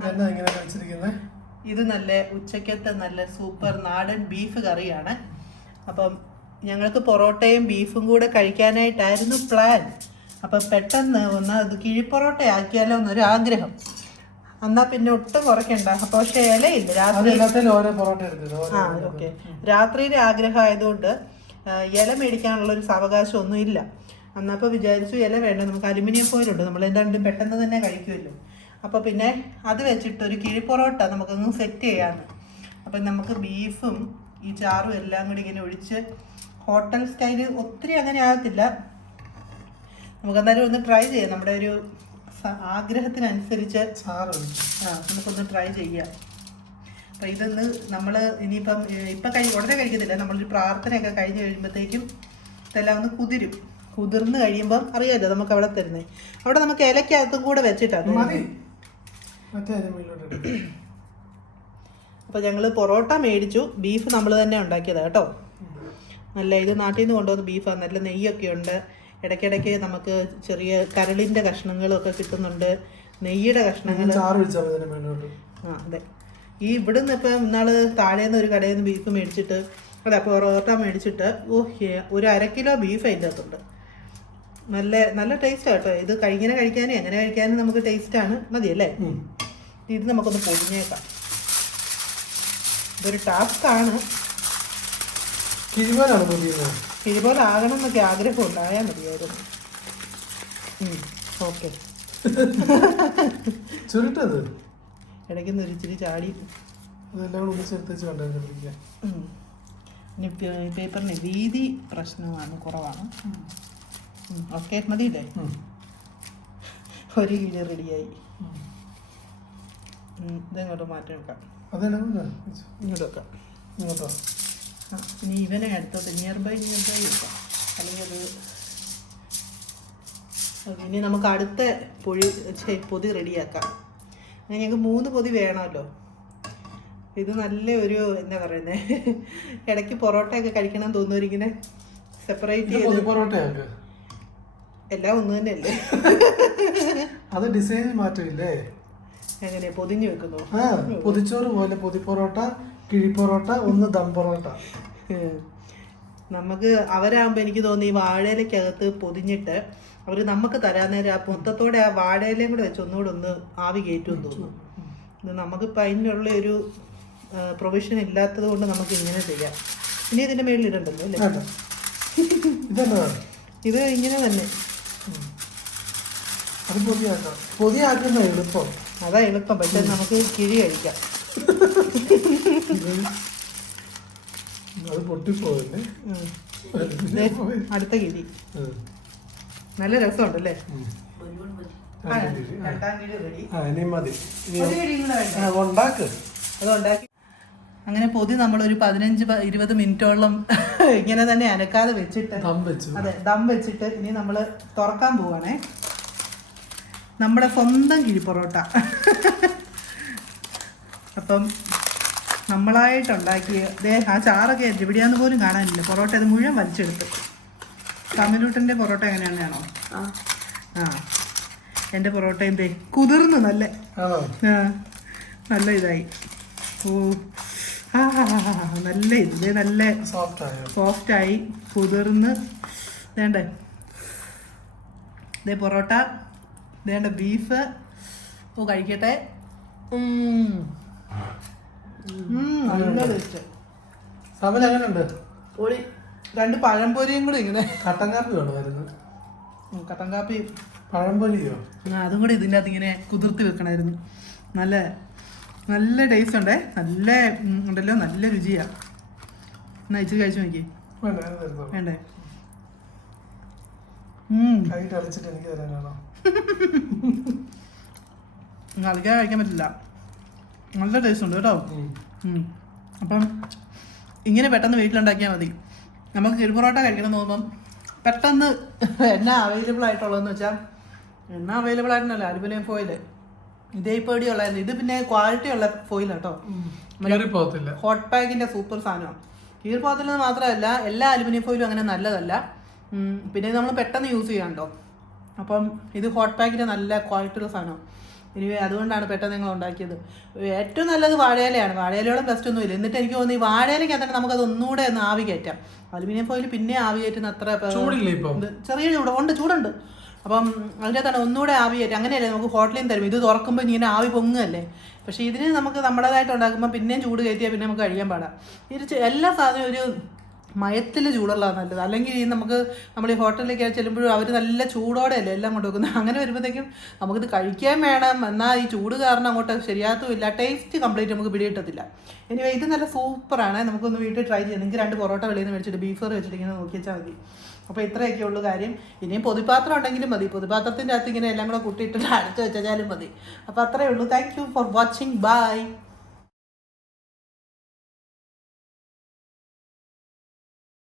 ഇതെന്നാ ഇങ്ങനെ വെച്ചിരിക്കുന്നത് ഇത് നല്ല ഉച്ചക്കത്തെ നല്ല സൂപ്പർ നാടൻ ബീഫ് കറിയാണ്. അപ്പം ഞങ്ങൾക്ക് പൊറോട്ടയും ബീഫും കൂടെ കഴിക്കാനായിട്ടായിരുന്നു പ്ലാൻ. അപ്പം പെട്ടെന്ന് ഒന്ന് അത് കിഴിപ്പൊറോട്ട ആക്കിയാലോ എന്നൊരു ആഗ്രഹം എന്നാ പിന്നെ ഒട്ടും കുറയ്ക്കണ്ട. അപ്പൊ പക്ഷെ ഇലയില്ല? രാത്രി ഓക്കെ. രാത്രിയിലെ ആഗ്രഹം ആയതുകൊണ്ട് ഇല മേടിക്കാനുള്ള ഒരു സാവകാശം ഒന്നും ഇല്ല അന്നപ്പോൾ വിചാരിച്ചു ഇല വേണ്ട. നമുക്ക് അലുമിനിയം ഫോയിലുണ്ട് നമ്മൾ എന്താണ്ട് പെട്ടെന്ന് തന്നെ കഴിക്കുമല്ലോ. അപ്പോൾ പിന്നെ അത് വെച്ചിട്ട് ഒരു കിഴി പൊറോട്ട നമുക്കൊന്ന് സെറ്റ് ചെയ്യാമെന്ന് അപ്പം നമുക്ക് ബീഫും ഈ ചാറും എല്ലാം കൂടി ഇങ്ങനെ ഒഴിച്ച് ഹോട്ടൽ സ്റ്റൈൽ ഒത്തിരി അങ്ങനെ ആകത്തില്ല. നമുക്ക് എന്തായാലും ഒന്ന് ട്രൈ ചെയ്യാം. നമ്മുടെ ഒരു ആഗ്രഹത്തിനനുസരിച്ച് ചാറ്. ആ നമുക്കൊന്ന് ട്രൈ ചെയ്യാം. അപ്പം ഇതൊന്ന് നമ്മൾ ഇനിയിപ്പം ഇപ്പം കഴി ഉടനെ കഴിക്കത്തില്ല. നമ്മളൊരു പ്രാർത്ഥനയൊക്കെ കഴിഞ്ഞ് കഴിയുമ്പോഴത്തേക്കും ഇതെല്ലാം ഒന്ന് കുതിരും. കുതിർന്ന് കഴിയുമ്പം അറിയാലോ നമുക്ക് അവിടെ തരുന്നത് അവിടെ നമുക്ക് ഇലക്കകത്തും കൂടെ വെച്ചിട്ടാണ് മതി മറ്റേ അതിന് മുകളിലോട്ട് എടുക്ക്. അപ്പോൾ ഞങ്ങൾ പൊറോട്ട മേടിച്ചു. ബീഫ് നമ്മൾ തന്നെ ഉണ്ടാക്കിയതാണ് കേട്ടോ. നല്ല ഇത് നാട്ടിൽ നിന്ന് കൊണ്ടുവന്ന ബീഫാണ് നല്ല നെയ്യൊക്കെ ഉണ്ട്. ഇടയ്ക്കിടയ്ക്ക് നമുക്ക് ചെറിയ കരളിന്റെ കഷ്ണങ്ങളൊക്കെ കിട്ടുന്നുണ്ട്. നെയ്യുടെ കഷ്ണങ്ങൾ ആ അതെ. ഈ ഇവിടുന്ന് ഇപ്പം ഇന്നാൾ താഴേന്ന് ഒരു കടയിൽ നിന്ന് ബീഫ് മേടിച്ചിട്ട് അല്ല പൊറോട്ട മേടിച്ചിട്ട് ഓ ഏ- ഒരു അര കിലോ ബീഫ് അതിന്റെ അകത്തുണ്ട്. നല്ല നല്ല ടേസ്റ്റാണ് കേട്ടോ. ഇത് കഴിങ്ങനെ കഴിക്കാനും എങ്ങനെ കഴിക്കാനും നമുക്ക് ടേസ്റ്റാണ് മതിയല്ലേ. ഇത് നമുക്കൊന്ന് പൊതിഞ്ഞേക്കാം. ഇതൊരു ടാസ്ക്കാണ് ആണ്. പൊതിയുന്നത്. എന്നൊക്കെ ആഗ്രഹം ഉണ്ടായാൽ മതിയായിരുന്നു ഓക്കെ ചുരുട്ടത്. ഇടയ്ക്ക് നിന്ന് ഒരിച്ചിരി ചാടി അതെല്ലാം കൂടെ ഇനി പേപ്പറിന് വീതി പ്രശ്നമാണ് കുറവാണ്. ഓക്കെ മതിയില്ലേ? ഒരു കിലോ റെഡിയായി ഇതങ്ങോട്ട് മാറ്റി വെക്കാം. ഇങ്ങോട്ട് വെക്കാം ഇങ്ങോട്ടോ? ആ ഇനി ഇവനെ അടുത്തോട്ട് നിയർ ബൈ നിയർ ബൈ വെക്കാം. അല്ലെങ്കിൽ അത് ഇനി നമുക്ക് അടുത്ത പൊഴി പൊതി റെഡിയാക്കാം. അങ്ങനെ ഞങ്ങൾക്ക് മൂന്ന് പൊതി വേണമല്ലോ. ഇത് നല്ല ഒരു എന്താ പറയുന്നത് ഇടയ്ക്ക് പൊറോട്ടയൊക്കെ കഴിക്കണം തോന്നുന്നു ഇങ്ങനെ സെപ്പറേറ്റ് ചെയ്ത്. പൊറോട്ട എല്ലാം ഒന്ന് തന്നെയല്ലേ? അത് ഡിസൈനിൽ മാറ്റമില്ലേ? എങ്ങനെ പൊതിഞ്ഞു വെക്കുന്നു? ആ പൊതിച്ചോറ് പോലെ പൊതി പൊറോട്ട കിഴി പൊറോട്ട ഒന്ന് ദം പൊറോട്ട. നമുക്ക് അവരാകുമ്പോൾ എനിക്ക് തോന്നി ഈ വാഴയിലക്കകത്ത് പൊതിഞ്ഞിട്ട് അവർ നമുക്ക് തരാൻ നേരം ആ മൊത്തത്തോടെ ആ വാഴയിലയും കൂടെ വെച്ച് ഒന്നുകൂടെ ഒന്ന് ആവി കയറ്റുമെന്ന് തോന്നുന്നു. നമുക്ക് നമുക്കിപ്പോൾ അതിനുള്ള ഒരു പ്രൊവിഷൻ ഇല്ലാത്തത് കൊണ്ട് നമുക്ക് ഇങ്ങനെ ചെയ്യാം. ഇനി ഇതിന്റെ മേളിൽ ഇടണ്ടല്ലോ അല്ലേ? ഇത് ഇങ്ങനെ തന്നെ. അത് പൊതിയാക്കാം. പൊതിയാക്കുന്ന എളുപ്പം. അതാ എളുപ്പം. പക്ഷേ നമുക്ക് കിഴി കഴിക്കാം. അത് അടുത്ത കിഴി. നല്ല രസമുണ്ടല്ലേ? ഒരു അങ്ങനെ പൊതി നമ്മളൊരു പതിനഞ്ച് പ- ഇരുപത് മിനിറ്റോളം ഇങ്ങനെ തന്നെ അനക്കാതെ വെച്ചിട്ട് ദം വെച്ചിട്ട് ഇനി നമ്മൾ തുറക്കാൻ പോവാണേ. നമ്മുടെ സ്വന്തം കിഴി പൊറോട്ട അപ്പം നമ്മളായിട്ടുണ്ടാക്കിയ ദേ ആ ചാറൊക്കെ എവിടെയാന്ന് പോലും കാണാനില്ല. പൊറോട്ട അത് മുഴുവൻ വലിച്ചെടുത്തു. തമിഴൂട്ടന്റെ പൊറോട്ട എങ്ങനെയാണെന്നാണോ ആ. എന്റെ പൊറോട്ടയും പേ കുതിർന്ന് നല്ല. നല്ല ഇതായി. ഓ. ആ നല്ല ഇത്. നല്ല സോഫ്റ്റായി കുതിർന്ന്. വേണ്ടേ? ഇതേ പൊറോട്ട വേണ്ട ബീഫ്. ഓ കഴിക്കട്ടെ. നല്ല ടേസ്റ്റ് എങ്ങനെയുണ്ട്? പൊളി. രണ്ട് പഴംപൊരിയും കൂടി ഇങ്ങനെ കട്ടൻ കാപ്പി വേണമായിരുന്നു. ഉം, കട്ടൻ കാപ്പി പഴംപൊരിയോ? ആ അതും കൂടി ഇതിന്റെ അകത്ത് ഇങ്ങനെ കുതിർത്ത് വെക്കണമായിരുന്നു. നല്ല നല്ല ടേസ്റ്റ് ഉണ്ടേ. നല്ല ഉണ്ടല്ലോ. നല്ല രുചിയാ. എന്നാ ഇച്ചിരി കഴിച്ചു നോക്കി വേണ്ട അത് തരുന്നോ. വേണ്ടേ ഉം കൈ കളിച്ചിട്ട് എനിക്ക് തരാനാണോ? നൽകാൻ കഴിക്കാൻ പറ്റില്ല. നല്ല ടേസ്റ്റ് ഉണ്ട് കേട്ടോ. അപ്പം ഇങ്ങനെ പെട്ടെന്ന് വീട്ടിലുണ്ടാക്കിയാൽ മതി. നമുക്ക് കിഴി പൊറോട്ട കഴിക്കണം തോന്നുമ്പം പെട്ടെന്ന് എന്നാ അവൈലബിൾ ആയിട്ടുള്ളതെന്ന് വെച്ചാൽ എന്നാ അവൈലബിൾ ആയിട്ടുണ്ടല്ലോ. അലുമിനിയം ഫോയിൽ ഇതേ പേടി ഉള്ളായിരുന്നു ഇത് പിന്നെ ക്വാളിറ്റി ഉള്ള ഫോയിലാട്ടോ കേട്ടോ ഹോട്ട് പാക്കിന്റെ സൂപ്പർ സാധനമാണ്. കീഴ്പാത്രത്തിൽ നിന്ന് മാത്രമല്ല എല്ലാ അലുമിനിയം ഫോയിലും അങ്ങനെ നല്ലതല്ല. പിന്നെ നമ്മൾ പെട്ടെന്ന് യൂസ് ചെയ്യാം കേട്ടോ അപ്പം ഇത് ഹോട്ട് പാക്കിന്റെ നല്ല ക്വാളിറ്റി ഉള്ള സാധനമാണ് ഇനി അതുകൊണ്ടാണ് പെട്ടെന്ന് നിങ്ങൾ ഉണ്ടാക്കിയത്. ഏറ്റവും നല്ലത് വാഴയിലയാണ്. വാഴയിലയോളം ബെസ്റ്റ് ഒന്നുമില്ല എന്നിട്ട് എനിക്ക് തോന്നുന്നു ഈ വാഴയിലേക്കകത്താണ് നമുക്കത് ഒന്നുകൂടെ ഒന്ന് ആവി കയറ്റാം. അലുമിനിയം ഫോയിൽ പിന്നെ ആവി കയറ്റുന്ന അത്ര ഇത് ചെറിയ ചൂട് ഉണ്ട് ചൂടുണ്ട്. അപ്പം അതിനകത്താണ് ഒന്നുകൂടെ ആവി കയറ്റും. അങ്ങനെയല്ലേ നമുക്ക് ഹോട്ടലിൽ തരും. ഇത് തുറക്കുമ്പോൾ ഇങ്ങനെ ആവി പൊങ്ങുകയല്ലേ? പക്ഷേ ഇതിന് നമുക്ക് നമ്മുടേതായിട്ട് ഉണ്ടാക്കുമ്പോൾ പിന്നെയും ചൂട് കയറ്റിയാൽ പിന്നെ നമുക്ക് കഴിക്കാൻ പാടാം. ഇത് എല്ലാ സാധനവും ഒരു മയത്തിൽ ചൂടുള്ളതാണ് നല്ലത്. അല്ലെങ്കിൽ നമുക്ക് നമ്മൾ ഈ ഹോട്ടലിലേക്ക് ചെല്ലുമ്പോഴും അവർ നല്ല ചൂടോടെ അല്ലേ എല്ലാം കൊണ്ടുവെക്കുന്നത് അങ്ങനെ വരുമ്പോഴത്തേക്കും നമുക്കിത് കഴിക്കാൻ വേണം. എന്നാൽ ഈ ചൂട് കാരണം അങ്ങോട്ട് ശരിയാത്തുമില്ല. ടേസ്റ്റ് കംപ്ലീറ്റ് നമുക്ക് പിടികിട്ടത്തില്ല. എനിവേ ഇത് നല്ല സൂപ്പറാണ്. നമുക്കൊന്ന് വീട്ടിൽ ട്രൈ ചെയ്യാം. നിങ്ങൾക്ക് രണ്ട് പൊറോട്ട വെളിയിൽ നിന്ന് മേടിച്ചിട്ട് ബീഫ് കറി വെച്ചിട്ട് ഇങ്ങനെ നോക്കി മതി. അപ്പോൾ ഇത്രയൊക്കെ ഉള്ളൂ കാര്യം. ഇനിയും പൊതുപാത്രം ഉണ്ടെങ്കിലും മതി. പൊതുപാത്രത്തിന്റെ അകത്ത് ഇങ്ങനെ എല്ലാം കൂടെ കൂട്ടിയിട്ടിട്ട് അടച്ചു വെച്ചാലും മതി. അപ്പോൾ അത്രയേ ഉള്ളൂ. Thank for watching by